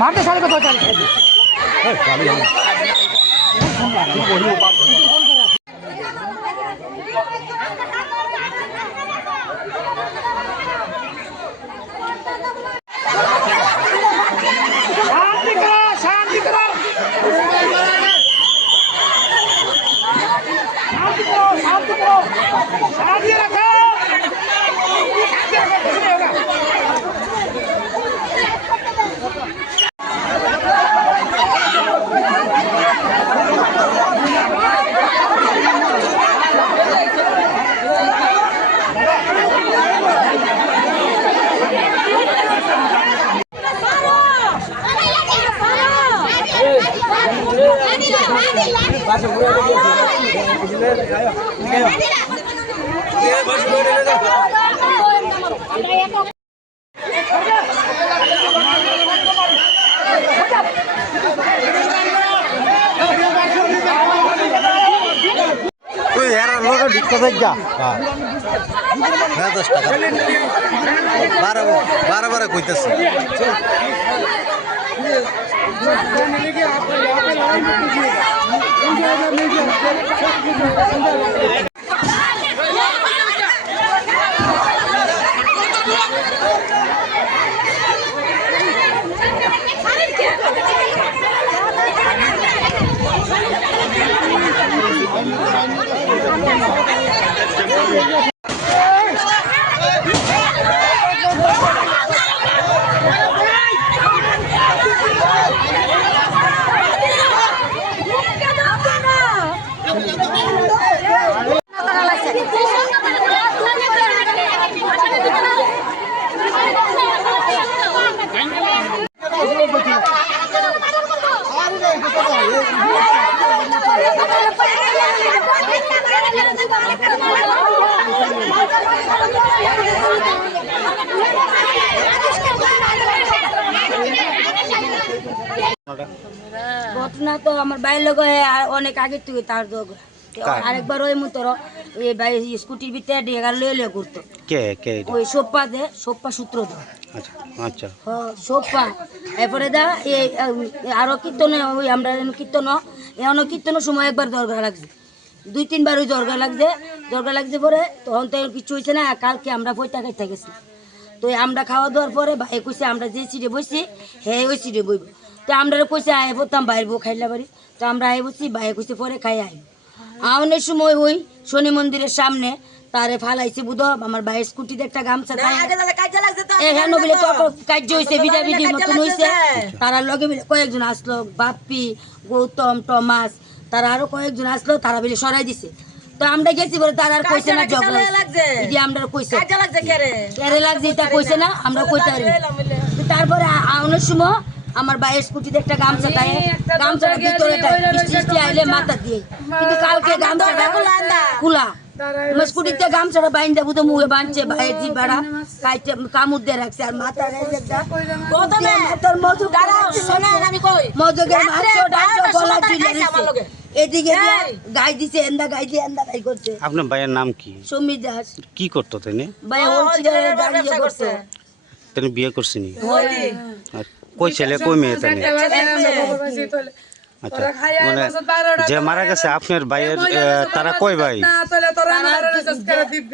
मारते सारे को तो चल शांति करो शांति रखो कुछ नहीं होगा। बारह कইতেছে ঘটনা তো আমার বাইরের লোক অনেক আগে তুই তার আরেকবার ওই মতর ওই ভাই স্কুটির ভিতরে ডেগার লয়ে ঘুরতো ওই সোপ্পা সূত্র আচ্ছা সোপ্পা এরপরে দা এই আরো কীর্তনে ওই আমরা এখনো কীর্তনের সময় একবার দরকার লাগছে 2-3 বার ওই দরকার লাগছে পরে তখন তো কিছু হয়েছে না। কালকে আমরা বইটা খাইতে গেছি তো আমরা খাওয়া দাওয়ার পরে ভাই কইছে আমরা যে সিটে বসছি হ্যাঁ ওই সিটে বইব তো আমরা কইছে আয় বলতাম বাইর বউ খাইলা বাড়ি তো আমরা আয় বসছি ভাই কইছে পরে খাই আইব আউনের সময় ওই শনি মন্দিরের সামনে তারে ফালাইছে বুধ আমার ভাইয়ের স্কুটিতে একটা গামছা এখানে বলে তো কার্য হয়েছে বিডাবিডির মতন হয়েছে তারা লগে মিলে কয়েকজন আসলো বাপ্পি গৌতম টমাস তারা আরো কয়েকজন আসলো তারা বলে সরাই দিছে তো আমরা গেছি বলে তারা আর কইছে না ঝগড়া লাগছে আমরা কইছে কেরে লাগছে এটা কইছে না আমরা কইতে পারি তারপরে আউনের সময় আমার ভাইয়ের স্কুটিতে একটা গামছাটা ভিতরে বৃষ্টি আইলে মাথা দিয়ে কিন্তু কালকে গামছাটা খোলা স্কুটিতে গামছাটা বাইন্দা বুঝে মুখে বাঁধছে ভাইয়ের জি ভাড়া কাইতে কামুদ দিয়ে রাখছে আর মাথা মাথার মধু মধুকের মাংস ডাংস গলা ঝুলে দিচ্ছে এদিকে গাই দিছে এন্দা গাই দিয়ে এন্দা গাই করছে। আপনার ভাইয়ের নাম কি? সমীর দাস। কি করতো তিনি? ভাই হোলসেলারের গাড়ি করছে। তিনি বিয়ে করছেনি? আর কই ছেলে কই মেয়ে তিনি? আচ্ছা মানে যে মারা গেছে আপনার ভাইয়ের তারা কয় ভাই?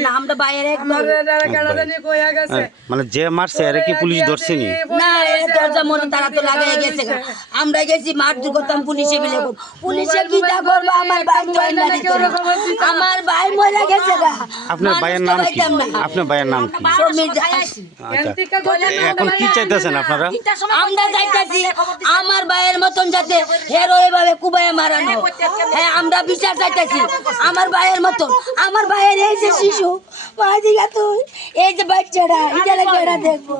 না আমরা বাইরের এক ভাই। মানে যে মারছে এর কি পুলিশ ধরছেনি? না এ দরজা মনে তারা তো লাগাই গেছে গা। আমরা গেছি মারধর করতাম পুলিশে মিলে পুলিশে কি তা করবো আমার ভাই জয়েন না আমার ভাই মরে গেছে গা। আপনার ভাইয়ের নাম কি? আপনার ভাইয়ের নাম কি? সমীর দাস। আচ্ছা এখন কি চাইতেছেন আপনারা? আমরা চাইতেছি আমার ভাইয়ের মতন যাতে হেরো এভাবে কুবাইয়ে মারানো। হ্যাঁ আমরা বিচার চাইতেছি আমার ভাইয়ের মতন। আমার ভাইয়ের এই যে শিশু তুই এই যে বাচ্চারা এটা দেখবো